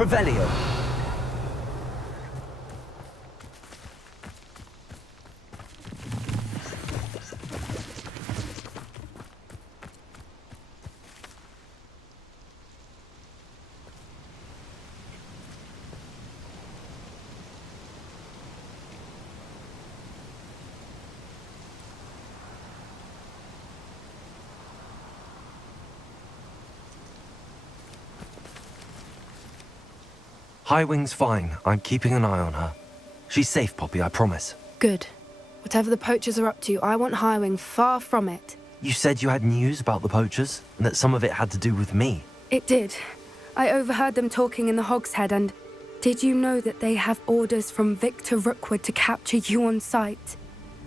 Revelio. Highwing's fine. I'm keeping an eye on her. She's safe, Poppy, I promise. Good. Whatever the poachers are up to, I want Highwing far from it. You said you had news about the poachers, and that some of it had to do with me. It did. I overheard them talking in the Hogshead, and did you know that they have orders from Victor Rookwood to capture you on sight?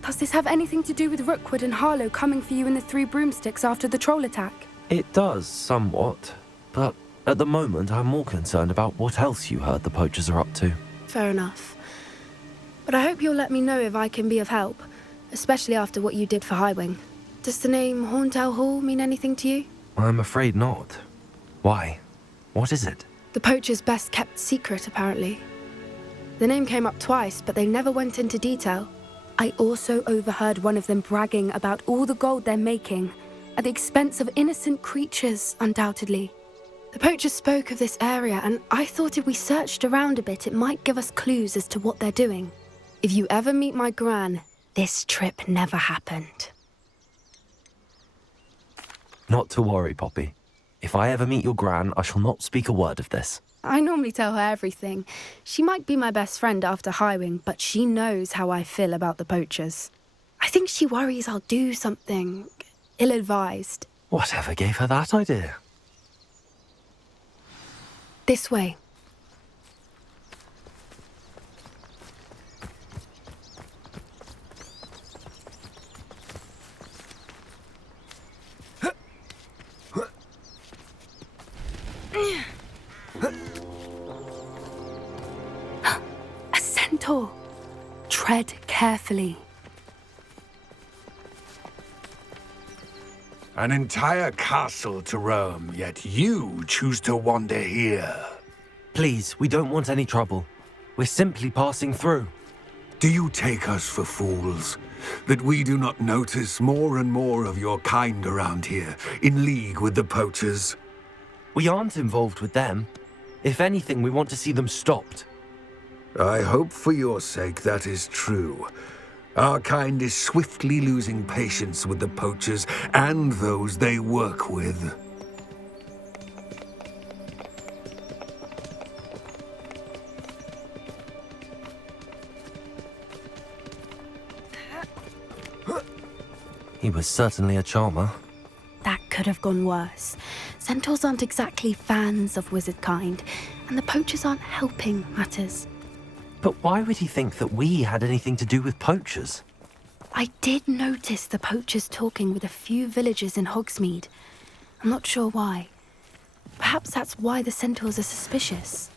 Does this have anything to do with Rookwood and Harlow coming for you in the Three Broomsticks after the troll attack? It does, somewhat. But at the moment, I'm more concerned about what else you heard the poachers are up to. Fair enough. But I hope you'll let me know if I can be of help, especially after what you did for Highwing. Does the name Horntail Hall mean anything to you? I'm afraid not. Why? What is it? The poachers' best-kept secret, apparently. The name came up twice, but they never went into detail. I also overheard one of them bragging about all the gold they're making, at the expense of innocent creatures, undoubtedly. The poachers spoke of this area, and I thought if we searched around a bit, it might give us clues as to what they're doing. If you ever meet my gran, this trip never happened. Not to worry, Poppy. If I ever meet your gran, I shall not speak a word of this. I normally tell her everything. She might be my best friend after Highwing, but she knows how I feel about the poachers. I think she worries I'll do something ill-advised. Whatever gave her that idea? This way. A centaur. Tread carefully. An entire castle to roam, yet you choose to wander here. Please, we don't want any trouble. We're simply passing through. Do you take us for fools? That we do not notice more and more of your kind around here, in league with the poachers? We aren't involved with them. If anything, we want to see them stopped. I hope for your sake that is true. Our kind is swiftly losing patience with the poachers and those they work with. He was certainly a charmer. That could have gone worse. Centaurs aren't exactly fans of wizard kind, and the poachers aren't helping matters. But why would he think that we had anything to do with poachers? I did notice the poachers talking with a few villagers in Hogsmeade. I'm not sure why. Perhaps that's why the centaurs are suspicious.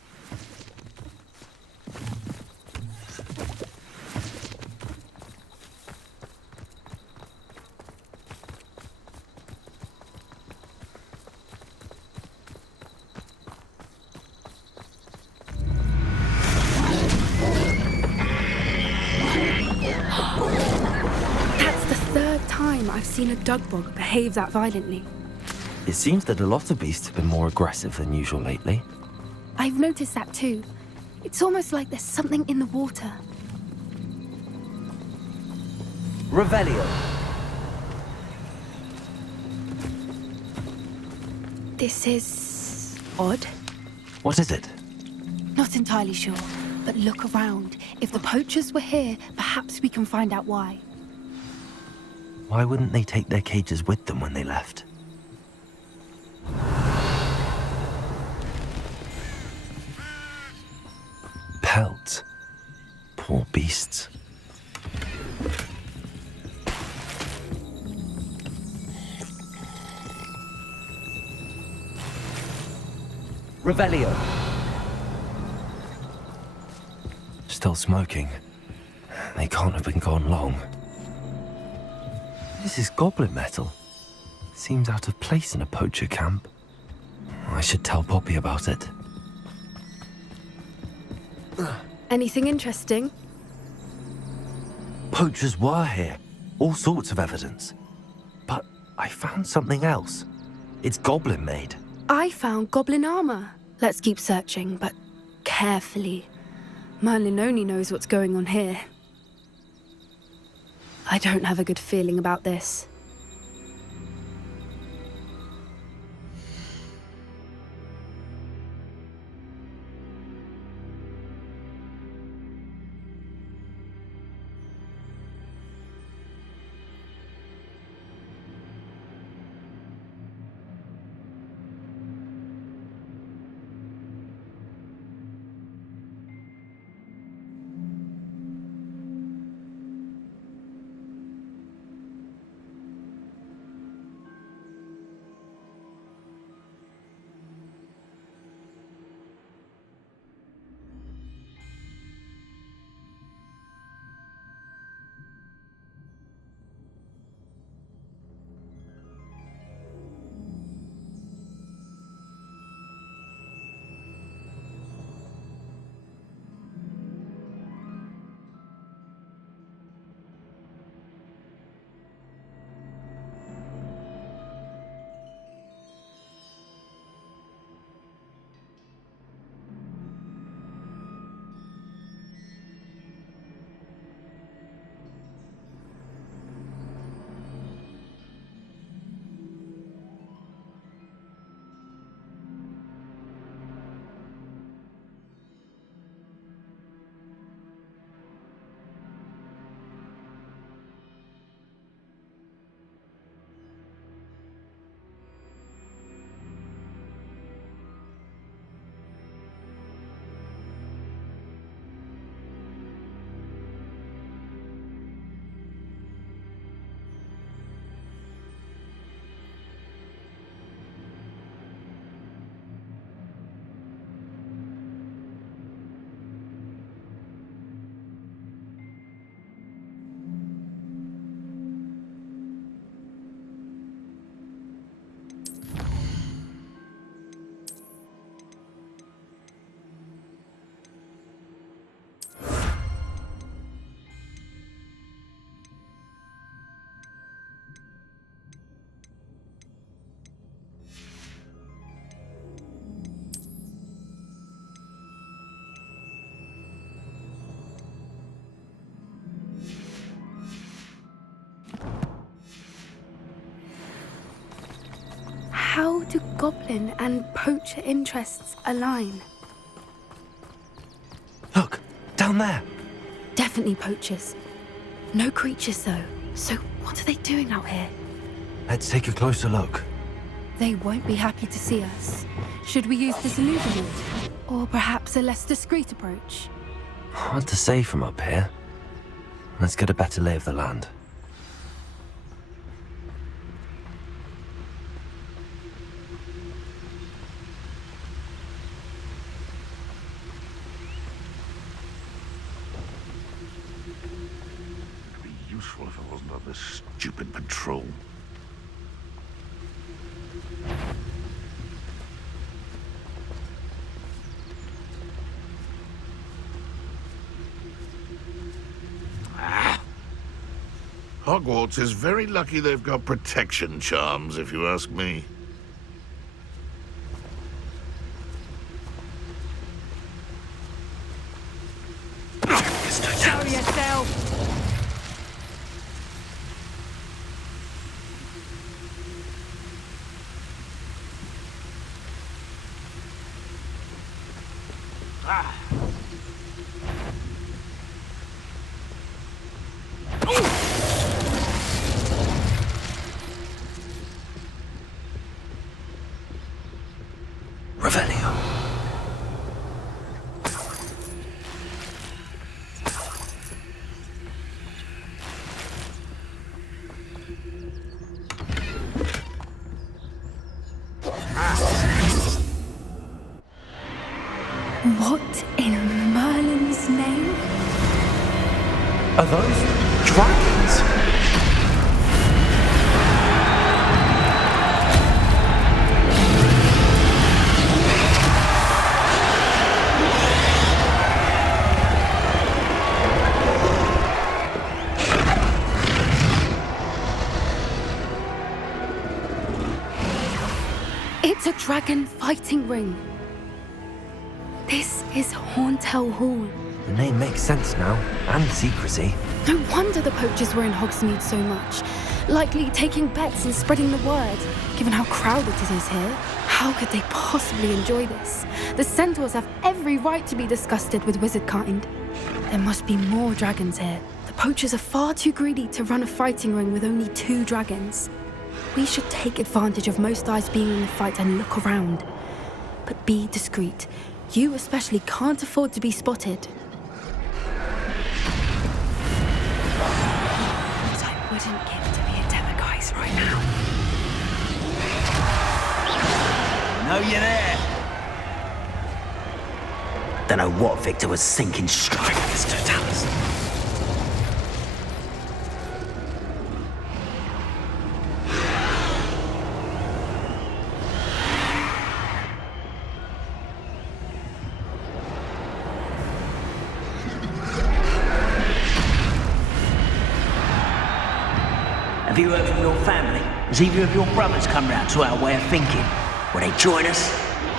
I've seen a dugbog behave that violently. It seems that a lot of beasts have been more aggressive than usual lately. I've noticed that too. It's almost like there's something in the water. Revelio. This is odd. What is it? Not entirely sure, but look around. If the poachers were here, perhaps we can find out why. Why wouldn't they take their cages with them when they left? Pelts. Poor beasts. Revelio. Still smoking. They can't have been gone long. This is goblin metal. Seems out of place in a poacher camp. I should tell Poppy about it. Anything interesting? Poachers were here. All sorts of evidence. But I found something else. It's goblin made. I found goblin armor. Let's keep searching, but carefully. Merlin only knows what's going on here. I don't have a good feeling about this. How do goblin and poacher interests align? Look, down there. Definitely poachers. No creatures, though. So what are they doing out here? Let's take a closer look. They won't be happy to see us. Should we use disillusionment? Or perhaps a less discreet approach? Hard to say from up here. Let's get a better lay of the land. It'd be useful if I wasn't on this stupid patrol. Hogwarts is very lucky they've got protection charms, if you ask me. Show yourself! Revelio. What in Merlin's name? Are those dragons? It's a dragon fighting ring. This is Horntail Hall. The name makes sense now, and secrecy. No wonder the poachers were in Hogsmeade so much. Likely taking bets and spreading the word, given how crowded it is here. How could they possibly enjoy this? The centaurs have every right to be disgusted with wizard kind. There must be more dragons here. The poachers are far too greedy to run a fighting ring with only 2 dragons. We should take advantage of most eyes being in the fight and look around. But be discreet. You especially can't afford to be spotted. What I wouldn't give to be a Demiguise right now. Know you there? Don't know what Victor was thinking, strike this totalis. Have you heard from your family? Has either of your brothers come round to our way of thinking? Will they join us?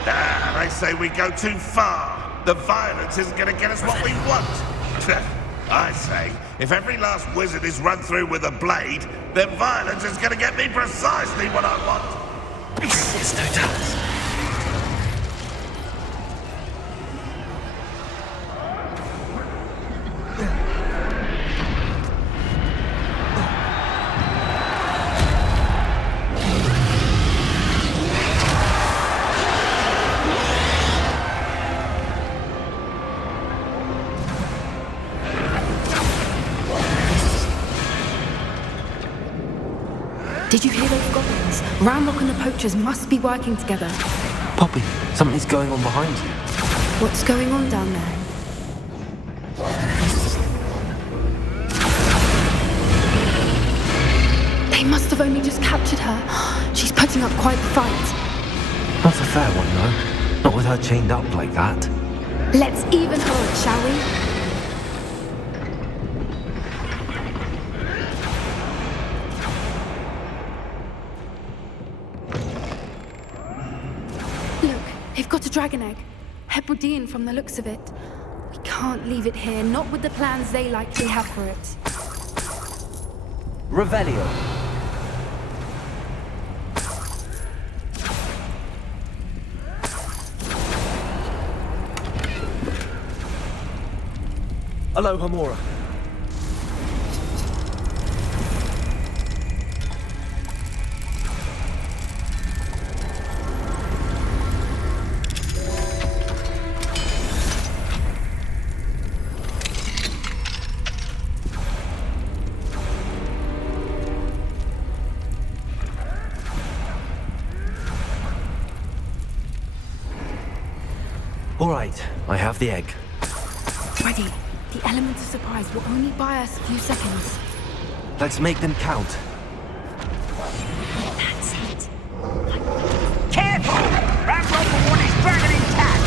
Nah, they say we go too far. The violence isn't going to get us what we want. I say, if every last wizard is run through with a blade, then violence is going to get me precisely what I want. It's totalis. Did you hear those goblins? Ramlock and the poachers must be working together. Poppy, something's going on behind you. What's going on down there? They must have only just captured her. She's putting up quite the fight. Not a fair one, though. Not with her chained up like that. Let's even her, shall we? They've got a dragon egg. Hebridean from the looks of it. We can't leave it here, not with the plans they likely have for it. Revelio. Hello, Hamora. All right, I have the egg. Ready. The element of surprise will only buy us a few seconds. Let's make them count. That's it. Careful! Ramrock will want his dragon intact!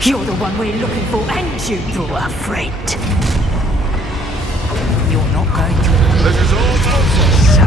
You're the one we're looking for, and you brought a friend. You're not going to... This is all nonsense.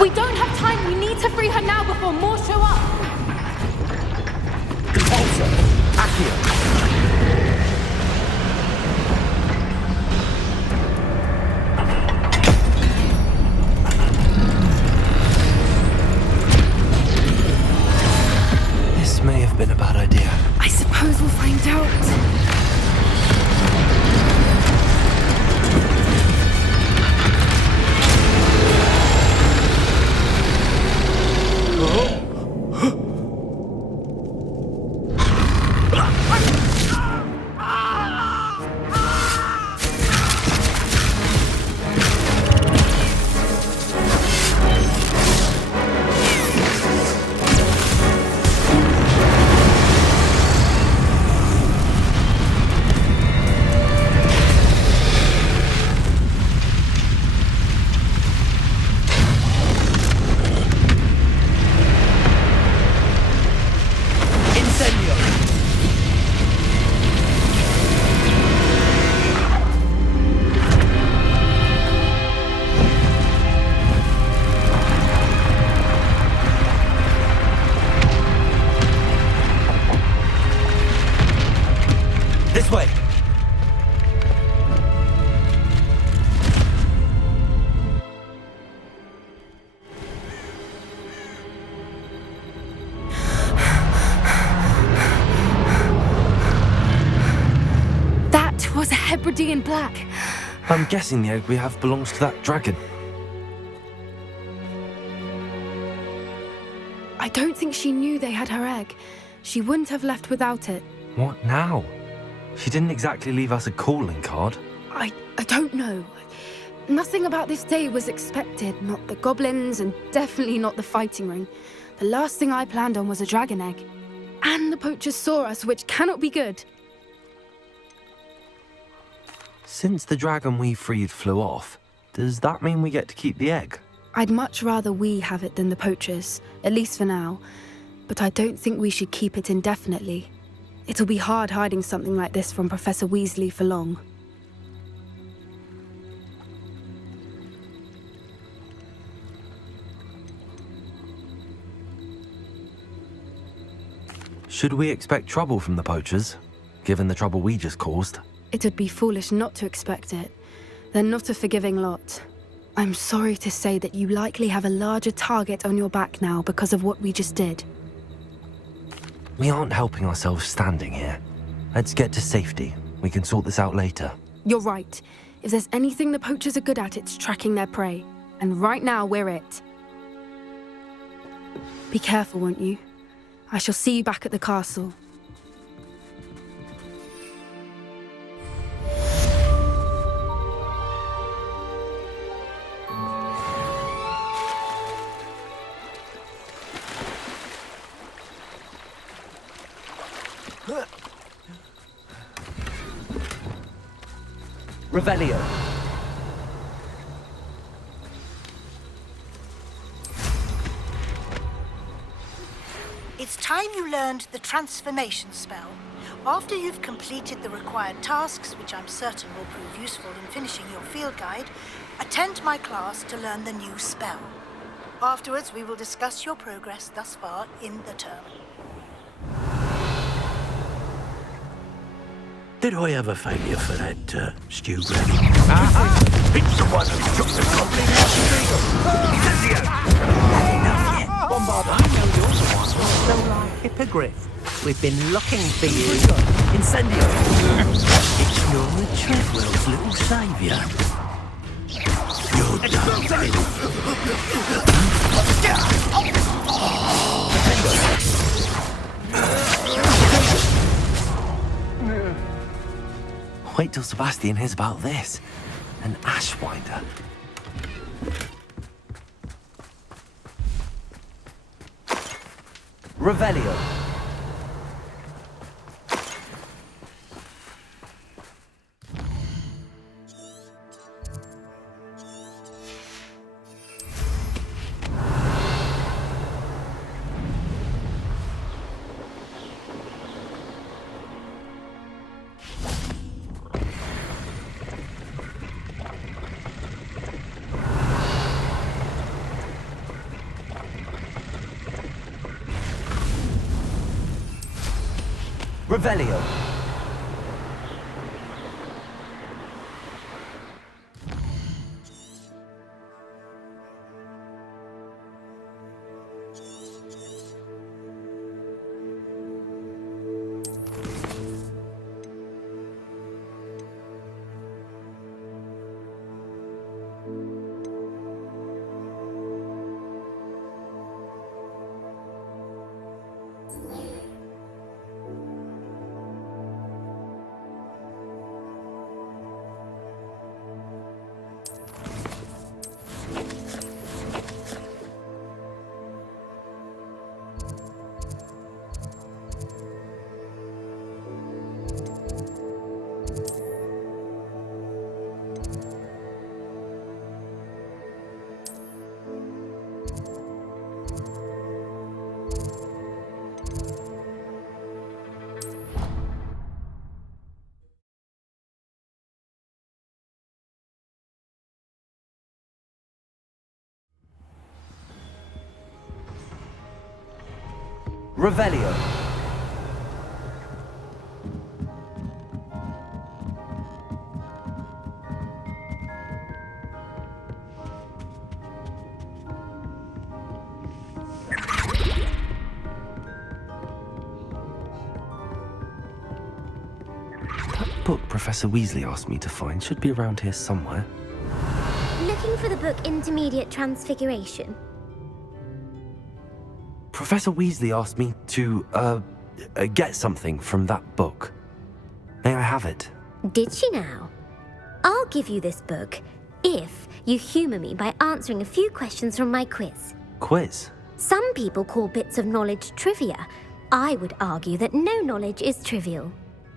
We don't have time. We need to free her now before more show up. Repulsor! Accio! This may have been a bad idea. I suppose we'll find out. This way! That was a Hebridean black. I'm guessing the egg we have belongs to that dragon. I don't think she knew they had her egg. She wouldn't have left without it. What now? She didn't exactly leave us a calling card. I don't know. Nothing about this day was expected. Not the goblins, and definitely not the fighting ring. The last thing I planned on was a dragon egg. And the poachers saw us, which cannot be good. Since the dragon we freed flew off, does that mean we get to keep the egg? I'd much rather we have it than the poachers, at least for now. But I don't think we should keep it indefinitely. It'll be hard hiding something like this from Professor Weasley for long. Should we expect trouble from the poachers, given the trouble we just caused? It'd be foolish not to expect it. They're not a forgiving lot. I'm sorry to say that you likely have a larger target on your back now because of what we just did. We aren't helping ourselves standing here. Let's get to safety. We can sort this out later. You're right. If there's anything the poachers are good at, it's tracking their prey. And right now, we're it. Be careful, won't you? I shall see you back at the castle. Revelio. It's time you learned the transformation spell. After you've completed the required tasks, which I'm certain will prove useful in finishing your field guide, attend my class to learn the new spell. Afterwards, we will discuss your progress thus far in the term. Did I have a failure for that stew granny? It's the one who took the goblin Enough yet? Bombard, I know you're the one who stole our hippogriff. We've been looking for you. Incendio. It's your Treadwell's little saviour. You're Wait till Sebastian hears about this. An Ashwinder. Revelio. Revelio. Revelio. That book Professor Weasley asked me to find should be around here somewhere. Looking for the book Intermediate Transfiguration? Professor Weasley asked me to, get something from that book. May I have it? Did she now? I'll give you this book if you humour me by answering a few questions from my quiz. Quiz? Some people call bits of knowledge trivia. I would argue that no knowledge is trivial.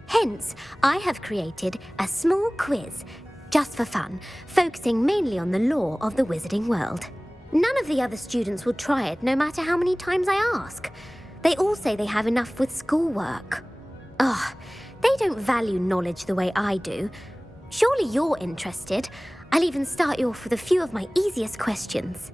Hence, I have created a small quiz, just for fun, focusing mainly on the lore of the wizarding world. None of the other students will try it, no matter how many times I ask. They all say they have enough with schoolwork. Ugh, they don't value knowledge the way I do. Surely you're interested. I'll even start you off with a few of my easiest questions.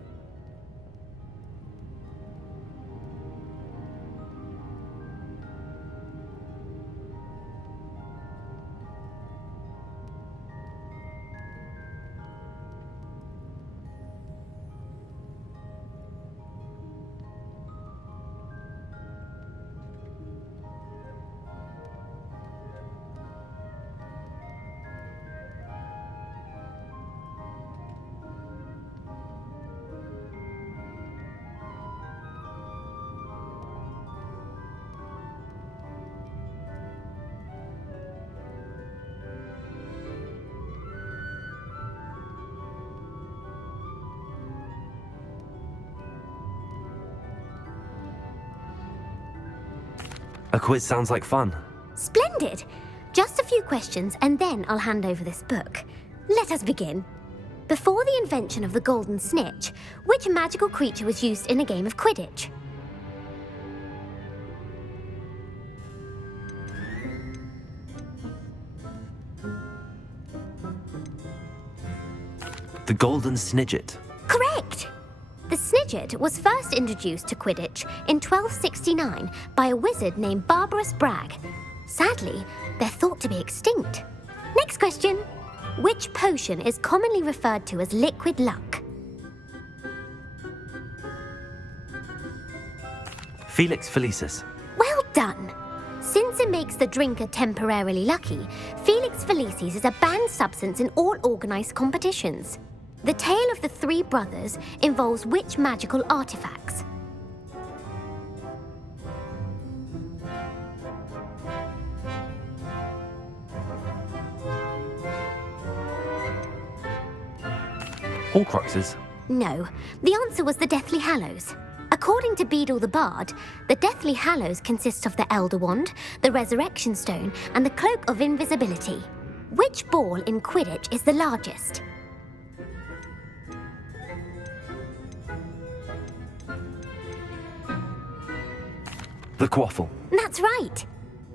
A quiz sounds like fun. Splendid! Just a few questions and then I'll hand over this book. Let us begin. Before the invention of the golden snitch, which magical creature was used in a game of Quidditch? The Golden Snidget. Correct! The Snidget was first introduced to Quidditch in 1269 by a wizard named Barbarous Bragg. Sadly, they're thought to be extinct. Next question. Which potion is commonly referred to as liquid luck? Felix Felicis. Well done! Since it makes the drinker temporarily lucky, Felix Felicis is a banned substance in all organised competitions. The tale of the three brothers involves which magical artifacts? Horcruxes. No, the answer was the Deathly Hallows. According to Beadle the Bard, the Deathly Hallows consists of the Elder Wand, the Resurrection Stone, and the Cloak of Invisibility. Which ball in Quidditch is the largest? The Quaffle. That's right.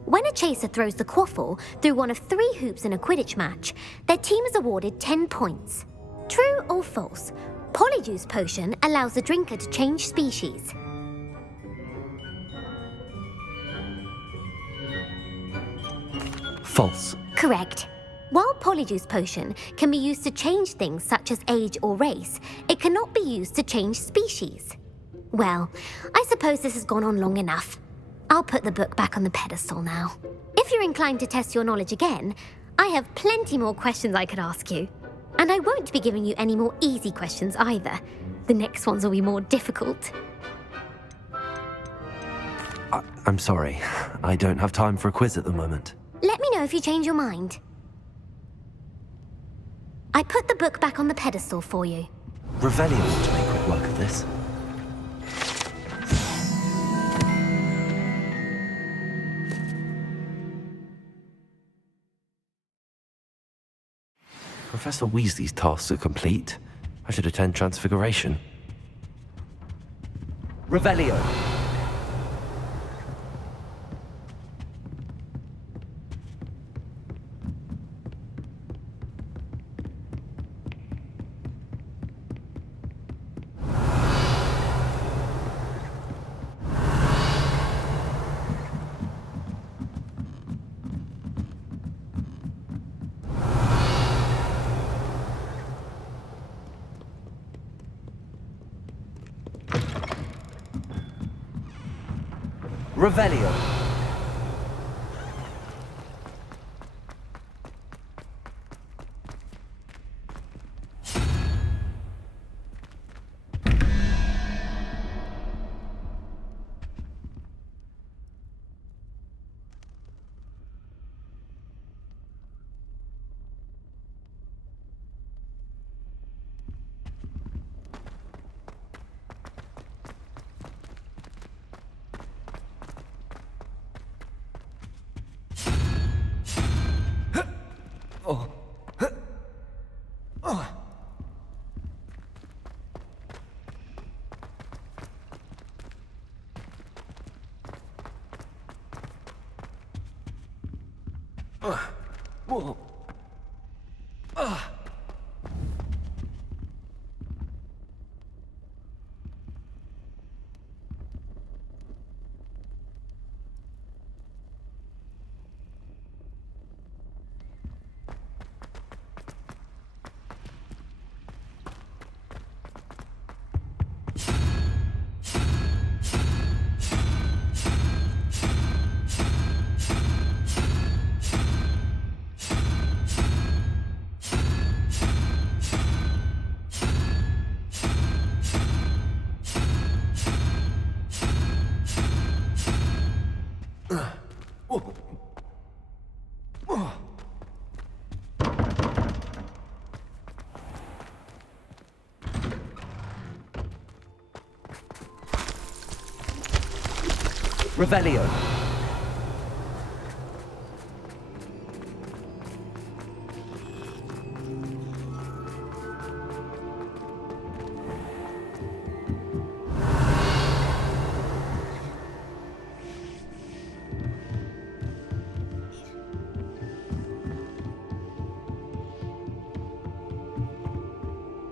When a chaser throws the quaffle through one of 3 hoops in a Quidditch match, their team is awarded 10 points. True or false? Polyjuice potion allows the drinker to change species. False. Correct. While Polyjuice Potion can be used to change things such as age or race, it cannot be used to change species. Well, I suppose this has gone on long enough. I'll put the book back on the pedestal now. If you're inclined to test your knowledge again, I have plenty more questions I could ask you. And I won't be giving you any more easy questions either. The next ones will be more difficult. I'm sorry. I don't have time for a quiz at the moment. Let me know if you change your mind. I put the book back on the pedestal for you. Revelio ought to make quick work of this. Professor Weasley's tasks are complete. I should attend Transfiguration. Revelio. Revelio. Revelio.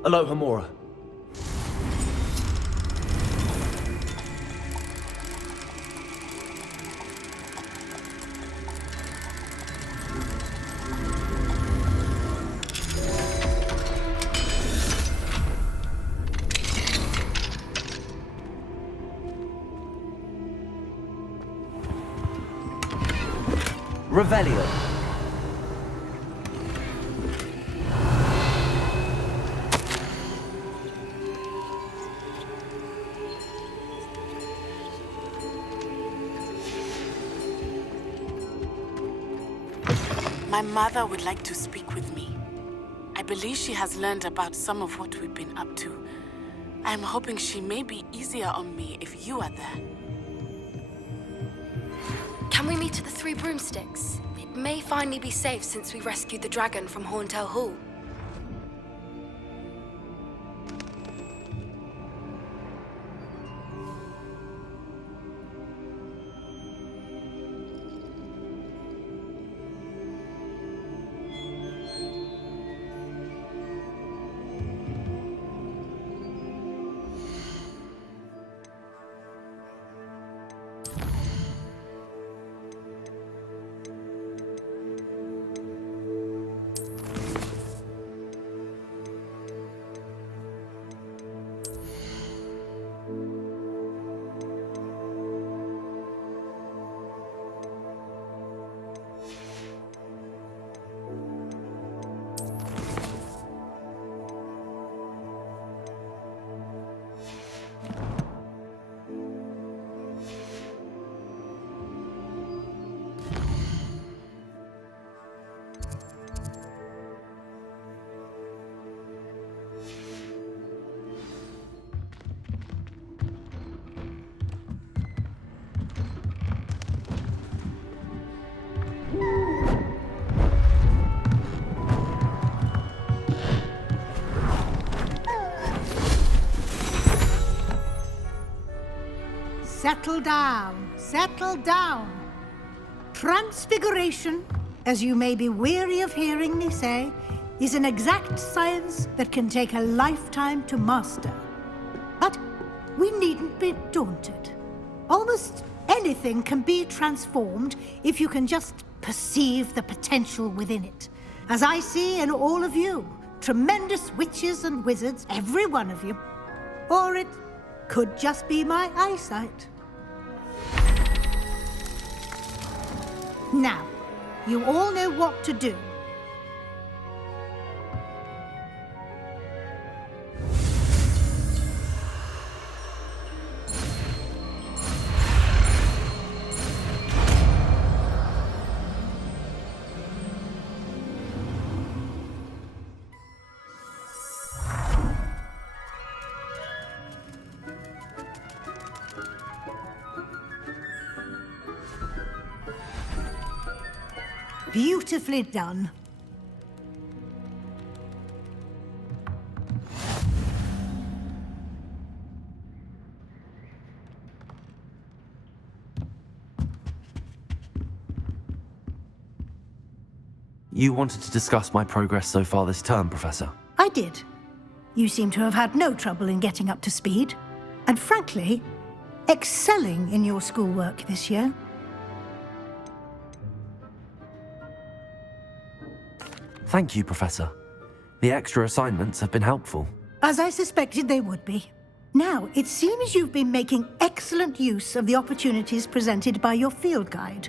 Aloha, Mora. Revelio. My mother would like to speak with me. I believe she has learned about some of what we've been up to. I'm hoping she may be easier on me if you are there. Can we meet at the Three Broomsticks? It may finally be safe since we rescued the dragon from Horntail Hall. settle down. Settle down. Transfiguration, as you may be weary of hearing me say, is an exact science that can take a lifetime to master. But we needn't be daunted. Almost anything can be transformed if you can just perceive the potential within it. As I see in all of you, tremendous witches and wizards, every one of you. Or it could just be my eyesight. Now, you all know what to do. Beautifully done. You wanted to discuss my progress so far this term, Professor? I did. You seem to have had no trouble in getting up to speed. And frankly, excelling in your schoolwork this year. Thank you, Professor. The extra assignments have been helpful. As I suspected they would be. Now, it seems you've been making excellent use of the opportunities presented by your field guide.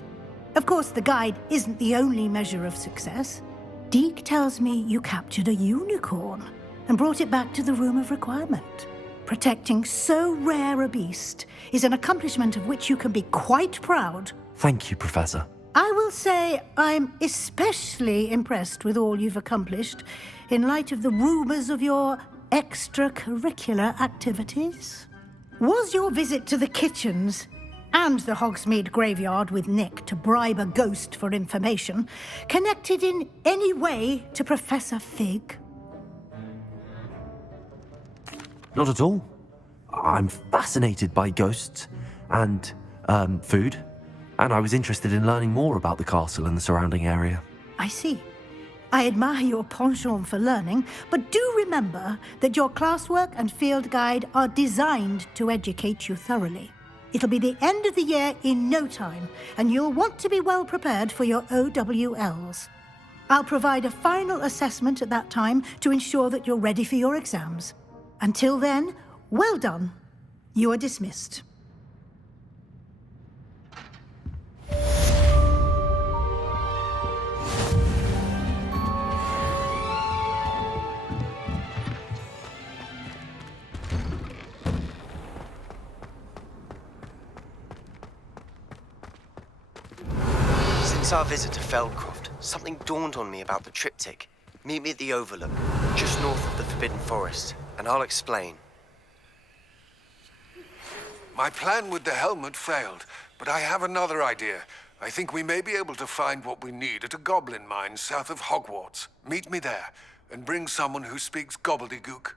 Of course, the guide isn't the only measure of success. Deke tells me you captured a unicorn and brought it back to the Room of Requirement. Protecting so rare a beast is an accomplishment of which you can be quite proud. Thank you, Professor. I will say I'm especially impressed with all you've accomplished in light of the rumors of your extracurricular activities. Was your visit to the kitchens and the Hogsmeade graveyard with Nick to bribe a ghost for information connected in any way to Professor Fig? Not at all. I'm fascinated by ghosts and, food. And I was interested in learning more about the castle and the surrounding area. I see. I admire your penchant for learning, but do remember that your classwork and field guide are designed to educate you thoroughly. It'll be the end of the year in no time, and you'll want to be well prepared for your OWLs. I'll provide a final assessment at that time to ensure that you're ready for your exams. Until then, well done. You are dismissed. Since our visit to Feldcroft, something dawned on me about the triptych. Meet me at the Overlook, just north of the Forbidden Forest, and I'll explain. My plan with the helmet failed, but I have another idea. I think we may be able to find what we need at a goblin mine south of Hogwarts. Meet me there, and bring someone who speaks gobbledygook.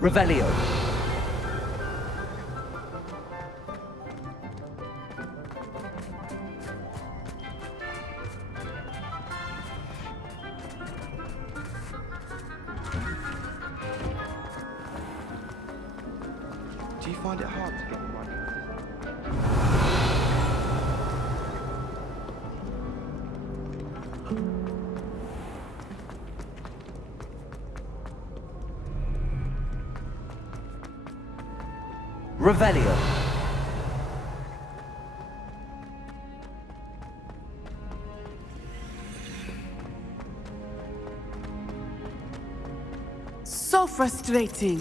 Revelio. Do you find it hard to get the right? Revelio. So frustrating.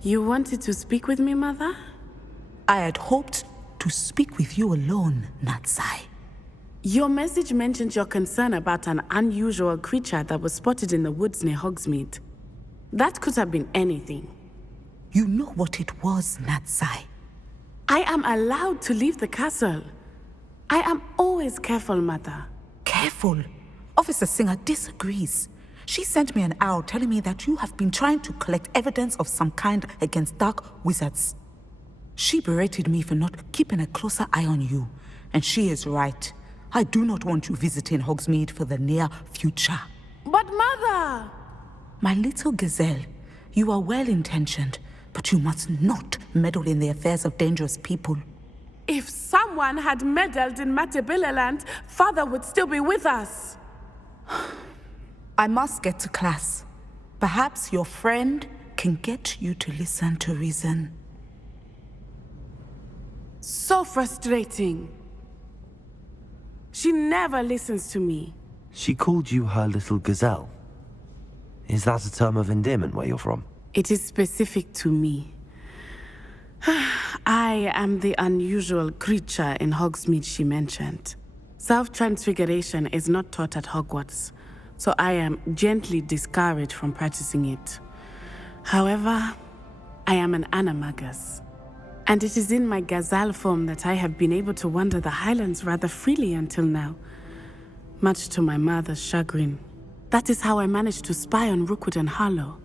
You wanted to speak with me, Mother? I had hoped to speak with you alone, Natsai. Your message mentioned your concern about an unusual creature that was spotted in the woods near Hogsmeade. That could have been anything. You know what it was, Natsai. I am allowed to leave the castle. I am always careful, Mother. Careful? Officer Singer disagrees. She sent me an owl telling me that you have been trying to collect evidence of some kind against dark wizards. She berated me for not keeping a closer eye on you, and she is right. I do not want you visiting Hogsmeade for the near future. But Mother! My little gazelle, you are well-intentioned, but you must not meddle in the affairs of dangerous people. If someone had meddled in Matabeleland, Father would still be with us. I must get to class. Perhaps your friend can get you to listen to reason. So frustrating. She never listens to me. She called you her little gazelle. Is that a term of endearment where you're from? It is specific to me. I am the unusual creature in Hogsmeade she mentioned. Self-transfiguration is not taught at Hogwarts, so I am gently discouraged from practicing it. However, I am an animagus, and it is in my gazelle form that I have been able to wander the Highlands rather freely until now, much to my mother's chagrin. That is how I managed to spy on Rookwood and Harlow.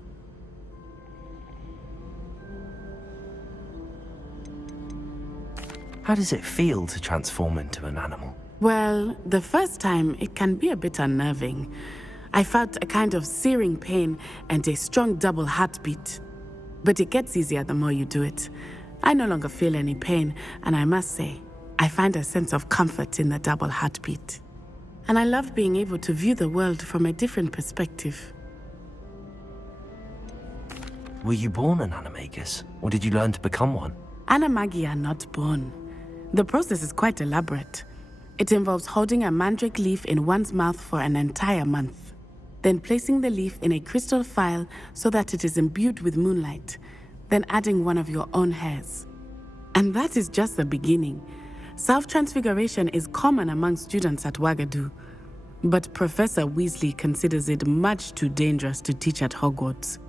How does it feel to transform into an animal? Well, the first time, it can be a bit unnerving. I felt a kind of searing pain and a strong double heartbeat. But it gets easier the more you do it. I no longer feel any pain, and I must say, I find a sense of comfort in the double heartbeat. And I love being able to view the world from a different perspective. Were you born an animagus, or did you learn to become one? Animagi are not born. The process is quite elaborate. It involves holding a mandrake leaf in one's mouth for an entire month, then placing the leaf in a crystal phial so that it is imbued with moonlight, then adding one of your own hairs. And that is just the beginning. Self-transfiguration is common among students at Wagadu, but Professor Weasley considers it much too dangerous to teach at Hogwarts.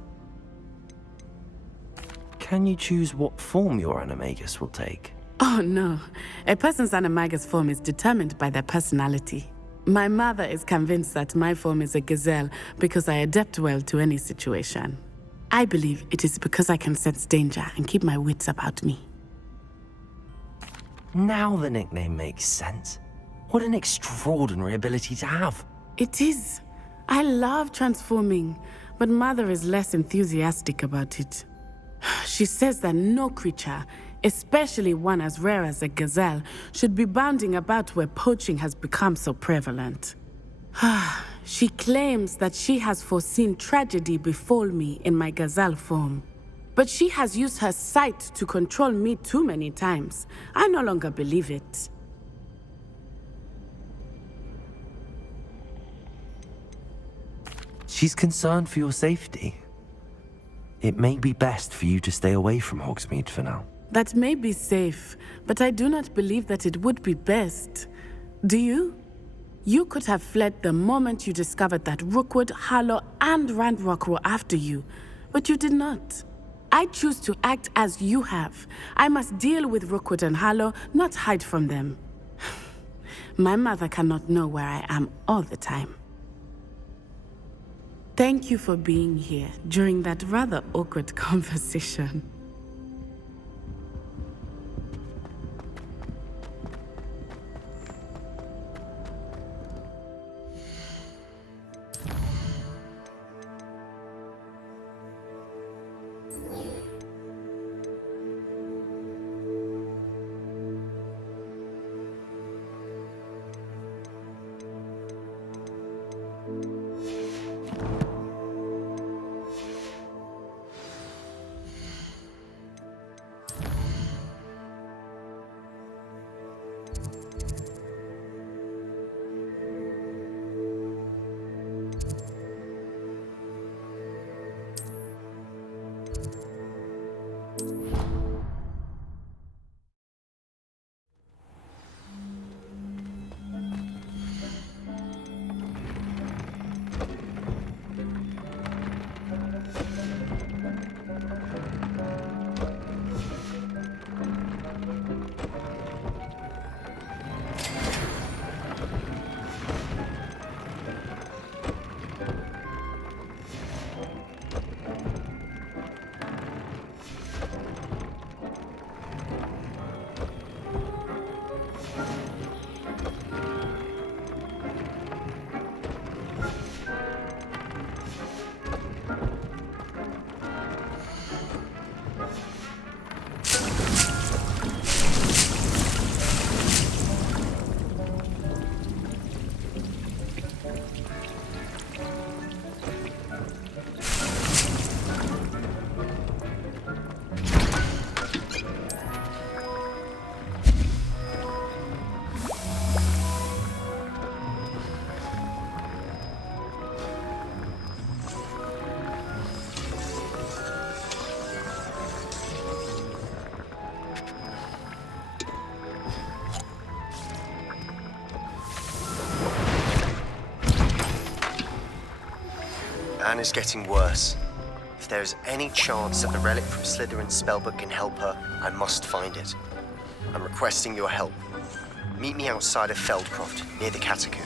Can you choose what form your animagus will take? Oh no, a person's animagus form is determined by their personality. My mother is convinced that my form is a gazelle because I adapt well to any situation. I believe it is because I can sense danger and keep my wits about me. Now the nickname makes sense. What an extraordinary ability to have. It is. I love transforming, but Mother is less enthusiastic about it. She says that no creature, especially one as rare as a gazelle, should be bounding about where poaching has become so prevalent. She claims that she has foreseen tragedy befall me in my gazelle form. But she has used her sight to control me too many times. I no longer believe it. She's concerned for your safety. It may be best for you to stay away from Hogsmeade for now. That may be safe, but I do not believe that it would be best. Do you? You could have fled the moment you discovered that Rookwood, Harlow, and Ranrock were after you, but you did not. I choose to act as you have. I must deal with Rookwood and Harlow, not hide from them. My mother cannot know where I am all the time. Thank you for being here during that rather awkward conversation. Anne is getting worse. If there is any chance that the relic from Slytherin's spellbook can help her, I must find it. I'm requesting your help. Meet me outside of Feldcroft, near the Catacomb.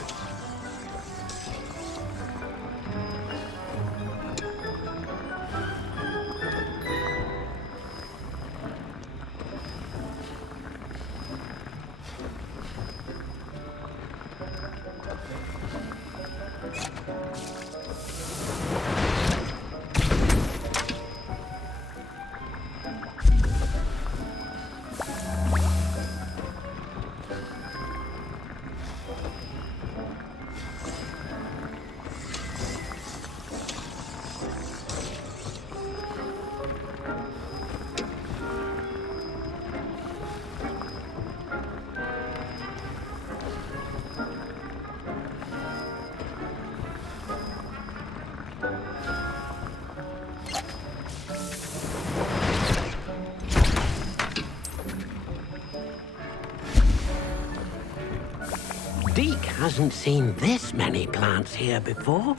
hasn't seen this many plants here before.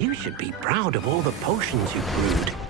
You should be proud of all the potions you've brewed.